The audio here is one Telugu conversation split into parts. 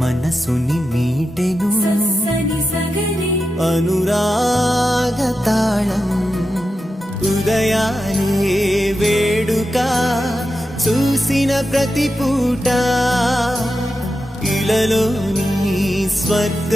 మనసుని మీటెను అనురాగతాళం ఉదయాలే వేడుక చూసిన ప్రతి పూట ఇలలోని స్వర్గ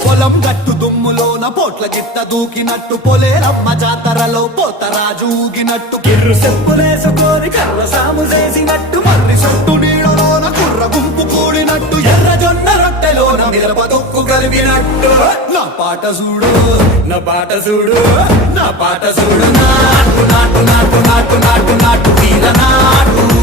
పొలం గట్టు దుమ్ములోన పోట్ల గిట్ట దూకినట్టు పొలేరమ్మ జాతరలో పోతరాజు ఊగినట్టు కిర్రు చెప్పులేసుకొని కర్ర సాము చేసినట్టు మర్రి చుట్టు నీడలోన కుర్ర గుంపు కూడినట్టు ఎర్ర జొన్న రొట్టెలోన మిరప దొక్కు కలిపినట్టు నా పాట చూడు నా పాట చూడు నా పాట చూడు నాటు నాటు నాటు నాటు నాటు నాటు తీర నాటు